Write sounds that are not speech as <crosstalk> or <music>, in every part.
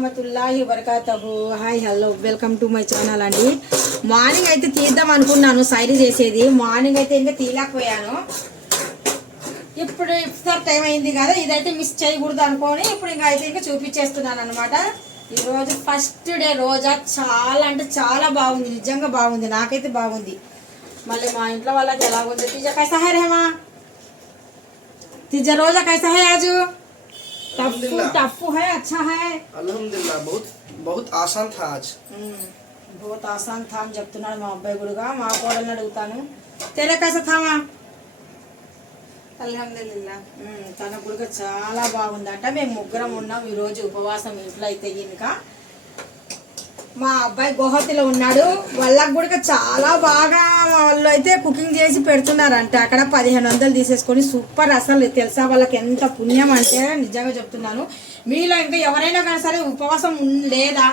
వరహమతుల్లాహి వరకాతహు hi hello welcome to my channel అండి. Morning అయితే తీద్దాం అనుకున్నాను సైడ్ చేసేది. మార్నింగ్ అయితే ఇంకా తీయలేకపోయాను. ఇప్పుడు ఇఫ్తార్ టైం అయింది కదా ఇదైతే మిస్ చేయకూడదు అనుకోని ఇప్పుడు ఇంకా అయితే ఇంకా చూపించేస్తున్నాను అనమాట ఈరోజు ఫస్ట్ డే రోజా. చాలా అంటే చాలా బాగుంది నిజంగా బాగుంది నాకైతే బాగుంది. మళ్ళీ మా ఇంట్లో వాళ్ళకి ఎలాగుంది? ఉంది తీజా కైసా రేమా తీజా రోజా కైసాహే రాజు टफ टफ है अच्छा है అల్హమ్దుల్లా బహుత్ బహుత్ ఆసాన్ థా ఆజ్ बहुत आसान था అని చెప్తున్నాడు మా అబ్బాయి గుడుగా మా కోడల్ని అడుగుతాను తెర కైసా థామా అల్హమ్దుల్లా ఉమ్, తన గుడిగా చాలా బాగుందంట మేము ముగ్గురం ఉన్నాం ఈ రోజు ఉపవాసం ఇంట్లో అయితే ఇంకా మా అబ్బాయి గుహతిలో ఉన్నాడు. వాళ్ళకు కూడా చాలా బాగా వాళ్ళు అయితే కుకింగ్ చేసి పెడుతున్నారంట. అక్కడ పదిహేను వందలు తీసేసుకొని సూపర్ అసలు. తెలుసా వాళ్ళకి ఎంత పుణ్యం అంటే? నిజంగా చెప్తున్నాను. మీలో ఇంకా ఎవరైనా కానీ సరే ఉపవాసం లేదా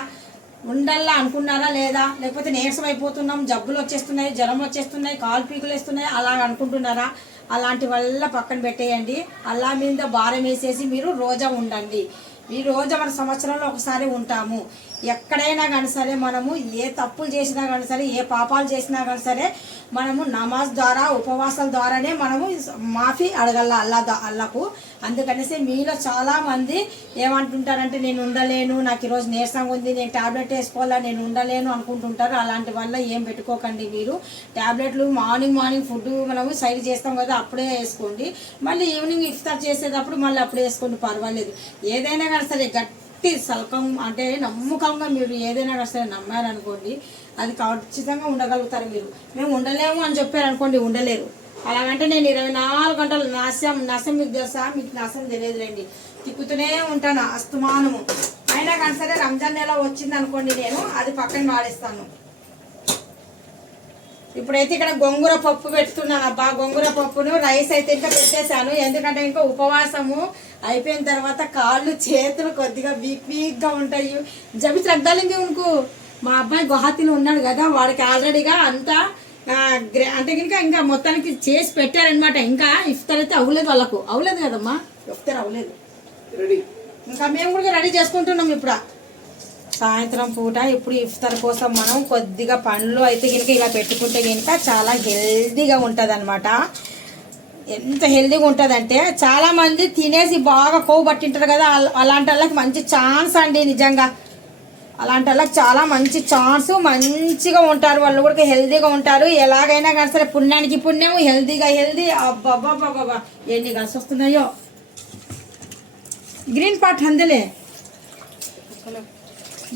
ఉండల్లా అనుకున్నారా లేదా? లేకపోతే నీరసం అయిపోతున్నాం జబ్బులు వచ్చేస్తున్నాయి జ్వరం వచ్చేస్తున్నాయి కాలు పీకులు వేస్తున్నాయి అలా అనుకుంటున్నారా? అలాంటి వల్ల పక్కన పెట్టేయండి. అల్లా మీద భారం వేసేసి మీరు రోజా ఉండండి. ఈ రోజు మన సంవత్సరంలో ఒకసారి ఉంటాము. ఎక్కడైనా కానీ సరే మనము ఏ తప్పులు చేసినా కానీ సరే ఏ పాపాలు చేసినా కానీ సరే మనము నమాజ్ ద్వారా ఉపవాసాల ద్వారానే మనము మాఫీ అడగల అల్లా దా- అల్లాకు. అందుకనేసి మీలో చాలామంది ఏమంటుంటారంటే నేను ఉండలేను నాకు ఈరోజు నీరసంగా ఉంది నేను టాబ్లెట్ వేసుకోవాలా నేను ఉండలేను అనుకుంటుంటారు. అలాంటి వల్ల ఏం పెట్టుకోకండి మీరు. టాబ్లెట్లు మార్నింగ్ మార్నింగ్ ఫుడ్ మనము సైడ్ చేస్తాం కదా అప్పుడే వేసుకోండి. మళ్ళీ ఈవినింగ్ ఇఫ్తార్ చేసేటప్పుడు మళ్ళీ అప్పుడే వేసుకోండి పర్వాలేదు. ఏదైనా ఏదైనా సరే గట్టి సల్కం అంటే నమ్మకంగా మీరు ఏదైనా సరే నమ్మారనుకోండి అది ఖచ్చితంగా ఉండగలుగుతారు మీరు. మేము ఉండలేము అని చెప్పారనుకోండి ఉండలేరు. అలాగంటే నేను ఇరవై నాలుగు గంటలు నాశం నశం మీకు తెలుసా? మీకు నశం తెలియదులేండి. తిప్పుతూనే ఉంటాను అస్తమానము. అయినా కానీ సరే రంజాన్ నెల వచ్చింది అనుకోండి నేను అది పక్కన వాడేస్తాను. ఇప్పుడైతే ఇక్కడ గొంగూర పప్పు పెడుతున్నాను. అబ్బా గొంగూర పప్పును రైస్ అయితే ఇంకా పెట్టేశాను. ఎందుకంటే ఇంకా ఉపవాసము అయిపోయిన తర్వాత కాళ్ళు చేతులు కొద్దిగా వీక్ వీక్గా ఉంటాయి. జబి శ్రద్ధాలింది ఉనుకు. మా అబ్బాయి గుహాతిలో ఉన్నాడు కదా వాడికి ఆల్రెడీగా అంతా అంటే కనుక ఇంకా మొత్తానికి చేసి పెట్టారనమాట ఇంకా ఇఫ్తార్ అయితే అవ్వలేదు వాళ్ళకు. అవ్వలేదు కదమ్మా? ఇఫ్తార్ అవ్వలేదు. రెడీ. ఇంకా మేము కూడా రెడీ చేసుకుంటున్నాం ఇప్పుడు. సాయంత్రం పూట ఇప్పుడు ఇఫ్తార్ కోసం మనం కొద్దిగా పండ్లు అయితే కనుక ఇలా పెట్టుకుంటే కనుక చాలా హెల్దీగా ఉంటుంది అనమాట ఎంత హెల్దీగా ఉంటుంది అంటే చాలా మంది తినేసి బాగా కొవ్వు పట్టింటారు కదా అల- అలాంటి వాళ్ళకి మంచి ఛాన్స్ అండి నిజంగా అలాంటి వాళ్ళకి చాలా మంచి ఛాన్స్ మంచిగా ఉంటారు వాళ్ళు కూడా హెల్దీగా ఉంటారు ఎలాగైనా కానీ సరే పుణ్యానికి పుణ్యం హెల్దీగా హెల్దీ అబ్బాబ్బాబ్బా ఎన్ని కలిసి వస్తున్నాయో ग्रीन पार्ट हंदले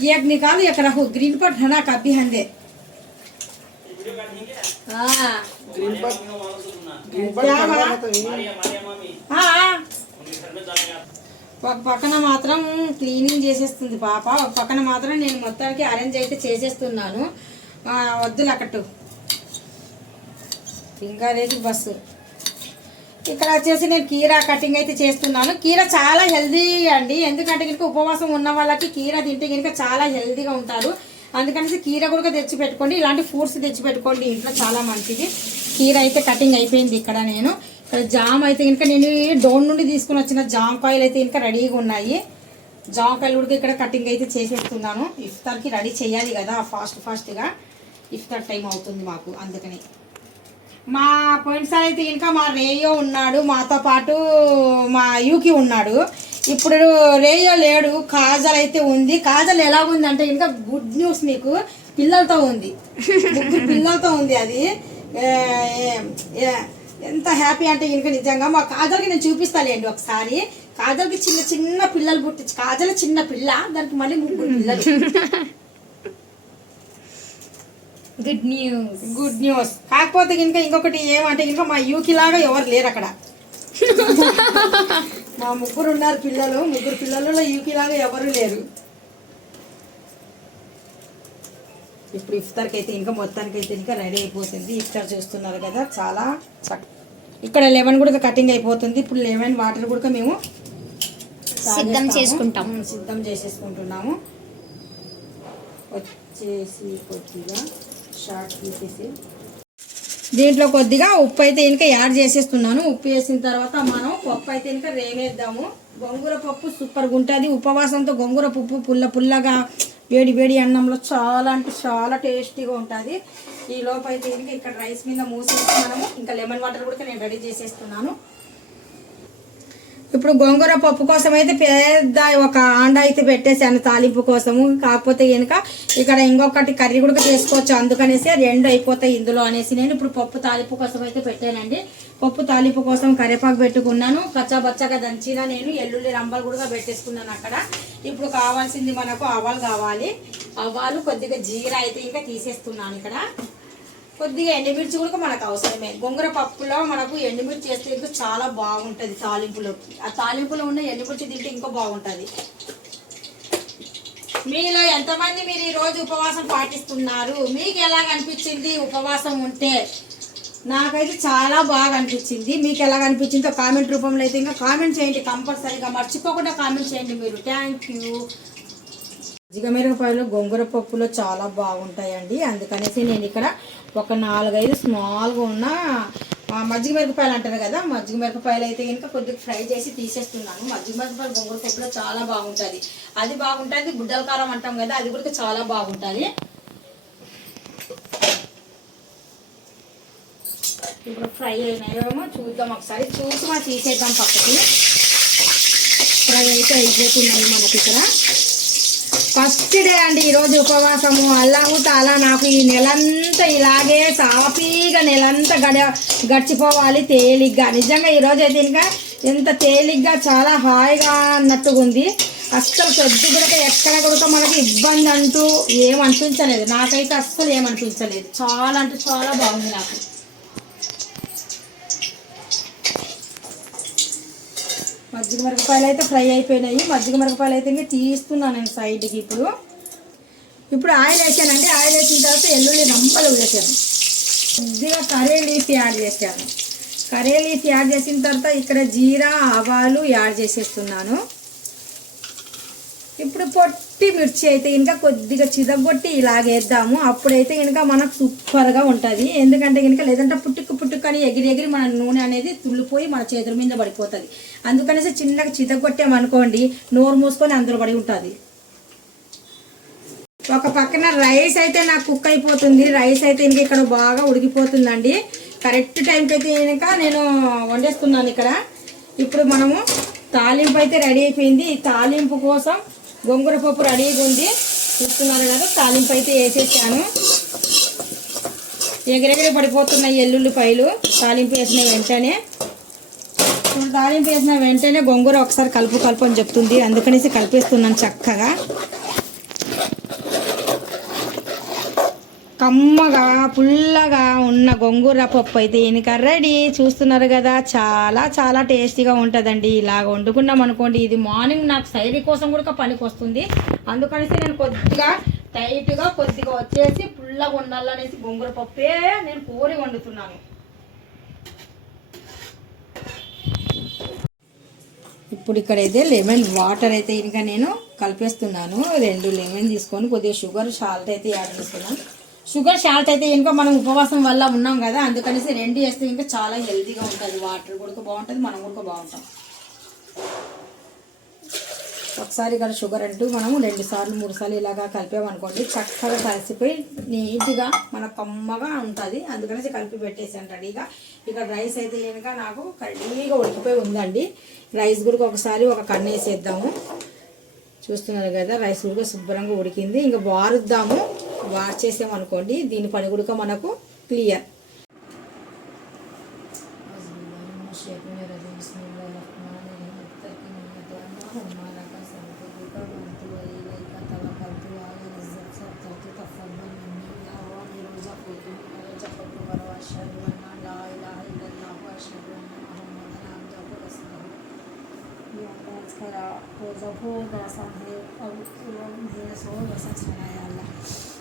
एक निकालो एक रखो ग्रीन पार्ट हना काफी हंदे हाँ గ్రీన్ పట్ గ్రీన్ పట్ क्या కన్నా बड़ा? మొత్తం हाँ ఒక పక్కన మాత్రం క్లీనింగ్ చేసేస్తుంది పాప ఒక పక్కన మాత్రం నేను మొత్తానికి అరేంజ్ అయితే చేసేస్తున్నాను ఆ, వద్దులు అక్కట్టు ఇంకా రేటు బస్సు ఇక్కడ వచ్చేసి నేను కీరా కటింగ్ అయితే చేస్తున్నాను కీర చాలా హెల్దీ అండి ఎందుకంటే కనుక ఉపవాసం ఉన్న వాళ్ళకి కీర తింటే కనుక చాలా హెల్దీగా ఉంటారు అందుకనేసి కీర కూడా తెచ్చి పెట్టుకోండి ఇలాంటి ఫ్రూట్స్ తెచ్చి పెట్టుకోండి ఇంట్లో చాలా మంచిది. కీర అయితే కటింగ్ అయిపోయింది ఇక్కడ నేను. ఇక్కడ జామ్ అయితే ఇంకా నేను డోన్ నుండి తీసుకుని వచ్చిన జామకాయలు అయితే ఇంకా రెడీగా ఉన్నాయి. జామకాయలు కూడా ఇక్కడ కటింగ్ అయితే చేసేస్తున్నాను. ఇఫ్తార్కి రెడీ చేయాలి కదా ఫాస్ట్ ఫాస్ట్గా. ఇఫ్తార్ టైం అవుతుంది మాకు అందుకని. మా పోయినసారి అయితే ఇంకా మా రేయో ఉన్నాడు. మాతో పాటు మా యూకి ఉన్నాడు. ఇప్పుడు రేయో లేడు కాజల్ అయితే ఉంది. కాజల్ ఎలాగుంది అంటే ఇంకా గుడ్ న్యూస్ మీకు పిల్లలతో ఉంది. ముగ్గురు పిల్లలతో ఉంది అది. ఎంత హ్యాపీ అంటే ఇంకా నిజంగా మా కాజల్కి నేను చూపిస్తాలేండి ఒకసారి. కాజల్కి చిన్న చిన్న పిల్లలు పుట్టించి కాజల్ చిన్న పిల్ల దానికి మళ్ళీ ముగ్గురు పిల్లలు. గుడ్ న్యూస్ గుడ్ న్యూస్ కాకపోతే ఇంకా ఇంకొకటి ఏమంటే ఇంకా మా యూకి లాగా ఎవరు లేరు అక్కడ. <laughs> మా ముగ్గురు ఉన్నారు పిల్లలు. ముగ్గురు పిల్లలలో యూకి లాగా ఎవరు లేరు. ఇప్పుడు ఇఫ్తార్కి అయితే ఇంకా మొత్తానికి అయితే ఇంకా రెడీ అయిపోతుంది. ఇఫ్తార్ చూస్తున్నారు కదా చాలా చక్ ఇక్కడ లెమన్ కూడా కటింగ్ అయిపోతుంది. ఇప్పుడు లెమన్ వాటర్ కూడా మేము సిద్ధం. చేసుకుంటాం. సిద్ధం చేసేసుకుంటున్నాము. వచ్చేసి కొద్దిగా షార్ట్ తీసేసి దీంట్లో కొద్దిగా ఉప్పు అయితే ఇంకా యాడ్ చేసేస్తున్నాను. ఉప్పు వేసిన తర్వాత మనం పప్పు అయితే ఇంకా రేమేద్దాము గొంగూర పప్పు సూపర్గా ఉంటుంది. ఉపవాసంతో గొంగూర పప్పు పుల్ల పుల్లగా వేడి వేడి అన్నంలో చాలా అంటే చాలా టేస్టీగా ఉంటుంది. ఈ లోపు అయితే ఇంకా ఇక్కడ రైస్ మీద మూసేసి మనము ఇంకా లెమన్ వాటర్ కూడా నేను రెడీ చేసేస్తున్నాను. ఇప్పుడు గోంగూర పప్పు కోసం అయితే పెద్ద ఒక ఆండ అయితే పెట్టేసాను తాలింపు కోసము. కాకపోతే కనుక ఇక్కడ ఇంకొకటి కర్రీ కూడా చేసుకోవచ్చు. అందుకనేసి రెండు అయిపోతాయి ఇందులో అనేసి నేను ఇప్పుడు పప్పు తాలింపు కోసం అయితే పెట్టానండి. పప్పు తాలింపు కోసం కరివేపాకు పెట్టుకున్నాను. కచ్చాబచ్చాగా దంచిన నేను ఎల్లుల్లి రంబలు కూడా పెట్టేసుకున్నాను అక్కడ. ఇప్పుడు కావాల్సింది మనకు ఆవాలు కావాలి. ఆవాలు కొద్దిగా జీరా అయితే ఇంకా తీసేస్తున్నాను ఇక్కడ. కొద్దిగా ఎండుమిర్చి కూడా మనకు అవసరమే. గొంగర పప్పులో మనకు ఎండుమిర్చి వేస్తే ఇంకా చాలా బాగుంటుంది తాలింపులోకి ఆ తాలింపులో ఉన్న ఎండుమిర్చి తింటే ఇంకా బాగుంటుంది. మీలో ఎంతమంది మీరు ఈరోజు ఉపవాసం పాటిస్తున్నారు? మీకు ఎలాగ అనిపించింది ఉపవాసం ఉంటే? నాకైతే చాలా బాగా అనిపించింది. మీకు ఎలాగ అనిపించిందో కామెంట్ రూపంలో అయితే ఇంకా కామెంట్ చేయండి కంపల్సరీగా. మర్చిపోకుండా కామెంట్ చేయండి మీరు. థ్యాంక్ యూ జిగమిరపకాయలు గొంగూర పప్పులో చాలా బాగుంటాయండి. అందుకనేసి నేను ఇక్కడ ఒక నాలుగైదు స్మాల్గా ఉన్న మజ్జిగ మిరపకాయలు అంటారు కదా మజ్జిగ మిరపకాయలు అయితే కనుక కొద్దిగా ఫ్రై చేసి తీసేస్తున్నాను. మజ్జిగ మిరపకాయలు గొంగూర పప్పులో చాలా బాగుంటుంది. అది బాగుంటుంది గుడ్డల కారం అంటాం కదా అది కూడా చాలా బాగుంటుంది. ఇప్పుడు ఫ్రై అయినాయేమో చూద్దాం ఒకసారి. చూసి మనం తీసేద్దాం పక్కకి. ఫ్రై అయితే అయిపోతున్నాయి మనకి ఇక్కడ. ఫస్ట్ డే అండి ఈరోజు ఉపవాసము. అల్లాహు తాలా నాకు ఈ నెలంతా ఇలాగే సాఫీగా నెలంతా గడ గడిచిపోవాలి తేలిగ్గా. నిజంగా ఈరోజు అయితే ఇంకా ఎంత తేలిగ్గా చాలా హాయిగా అన్నట్టుగా ఉంది అస్సలు కొద్ది కూడా ఎక్కడ కూడా మనకి ఇబ్బంది అంటూ ఏం అనిపించలేదు. నాకైతే అస్సలు ఏమనిపించలేదు అనిపించలేదు. చాలా అంటే చాలా బాగుంది నాకు. మజ్జిగ మిరపకాయలు అయితే ఫ్రై అయిపోయినాయి. మజ్జిగ మిరపకాయలు అయితే ఇంకా తీస్తున్నాను నేను సైడ్కి ఇప్పుడు. ఇప్పుడు ఆయిల్ వేసానంటే ఆయిల్ వేసిన తర్వాత ఎల్లుల్లి రంపలు వేసాను. కొద్దిగా కర్రీ లీఫ్ యాడ్ చేశాను. కర్రీ లీఫ్ యాడ్ చేసిన తర్వాత ఇక్కడ జీరా ఆవాలు యాడ్ చేసేస్తున్నాను. ఇప్పుడు పొట్టు మిర్చి అయితే ఇంకా కొద్దిగా చిదగొట్టి ఇలాగేద్దాము. అప్పుడైతే కనుక మనకు సూపర్గా ఉంటుంది. ఎందుకంటే కనుక లేదంటే పుట్టుకు పుట్టుకు అని ఎగిరి ఎగిరి మన నూనె అనేది తుళ్ళిపోయి మన చేతుల మీద పడిపోతుంది. అందుకనేసి చిన్నగా చితగొట్టామనుకోండి నోరు మూసుకొని అందులో పడి ఉంటుంది. ఒక పక్కన రైస్ అయితే నాకు కుక్ అయిపోతుంది. రైస్ అయితే ఇంక ఇక్కడ బాగా ఉడికిపోతుందండి. కరెక్ట్ టైంకి అయితే కనుక నేను వండేస్తున్నాను ఇక్కడ. ఇప్పుడు మనము తాలింపు అయితే రెడీ అయిపోయింది. ఈ తాలింపు కోసం గోంగూర పప్పు రెడీగా ఉంది. చూస్తున్నారు కదా తాలింపు అయితే వేసేసాను. ఎగరెగర పడిపోతున్నాయి ఎల్లుల్లిపాయలు తాలింపు వేసిన వెంటనే. ఇప్పుడు తాలింపు వేసిన వెంటనే గోంగూర ఒకసారి కలుపు కలుపు అని చెప్తుంది. అందుకనేసి కలిపేస్తున్నాను చక్కగా. కమ్మగా పుల్లగా ఉన్న గొంగూర పప్పు అయితే ఈయనక రెడీ చూస్తున్నారు కదా. చాలా చాలా టేస్టీగా ఉంటుందండి. ఇలాగ వండుకున్నాం అనుకోండి ఇది మార్నింగ్ నాకు సైరీ కోసం కూడా పనికి వస్తుంది. అందుకనేసి నేను కొద్దిగా టైట్గా కొద్దిగా వచ్చేసి పుల్లగా ఉండాలనేసి గొంగూర పప్పే నేను పూరి వండుతున్నాను. ఇప్పుడు ఇక్కడైతే లెమన్ వాటర్ అయితే ఇంకా నేను కలిపేస్తున్నాను. రెండు లెమన్ తీసుకొని కొద్దిగా షుగర్ సాల్ట్ అయితే యాడ్ చేస్తున్నాను షుగర్ సాల్ట్ అయితే ఇంకా మనం ఉపవాసం వల్ల ఉన్నాం కదా అందుకనేసి రెండు వేస్తే ఇంకా చాలా హెల్తీగా ఉంటుంది. వాటర్ కూడా బాగుంటుంది మనం కూడా బాగుంటాం. ఒకసారి ఇక్కడ షుగర్ అంటూ మనము రెండు సార్లు మూడు సార్లు ఇలాగా కలిపామనుకోండి చక్కగా కలిసిపోయి నీట్గా మన కమ్మగా ఉంటుంది. అందుకనేసి కలిపి పెట్టేసాను రెడీగా. ఇక్కడ రైస్ అయితే కనుక నాకు రెడీగా ఉడికిపోయి ఉందండి. రైస్ కూడా ఒకసారి ఒక కన్ను వేసేద్దాము. చూస్తున్నారు కదా రైస్ కూడా శుభ్రంగా ఉడికింది. ఇంకా వారుద్దాము. వాష్ చేసామనుకోండి దీని పని కూడా మనకు క్లియర్ خراب روزہ بھو داسان ہے اور وہ میرے سو داسان سنایا اللہ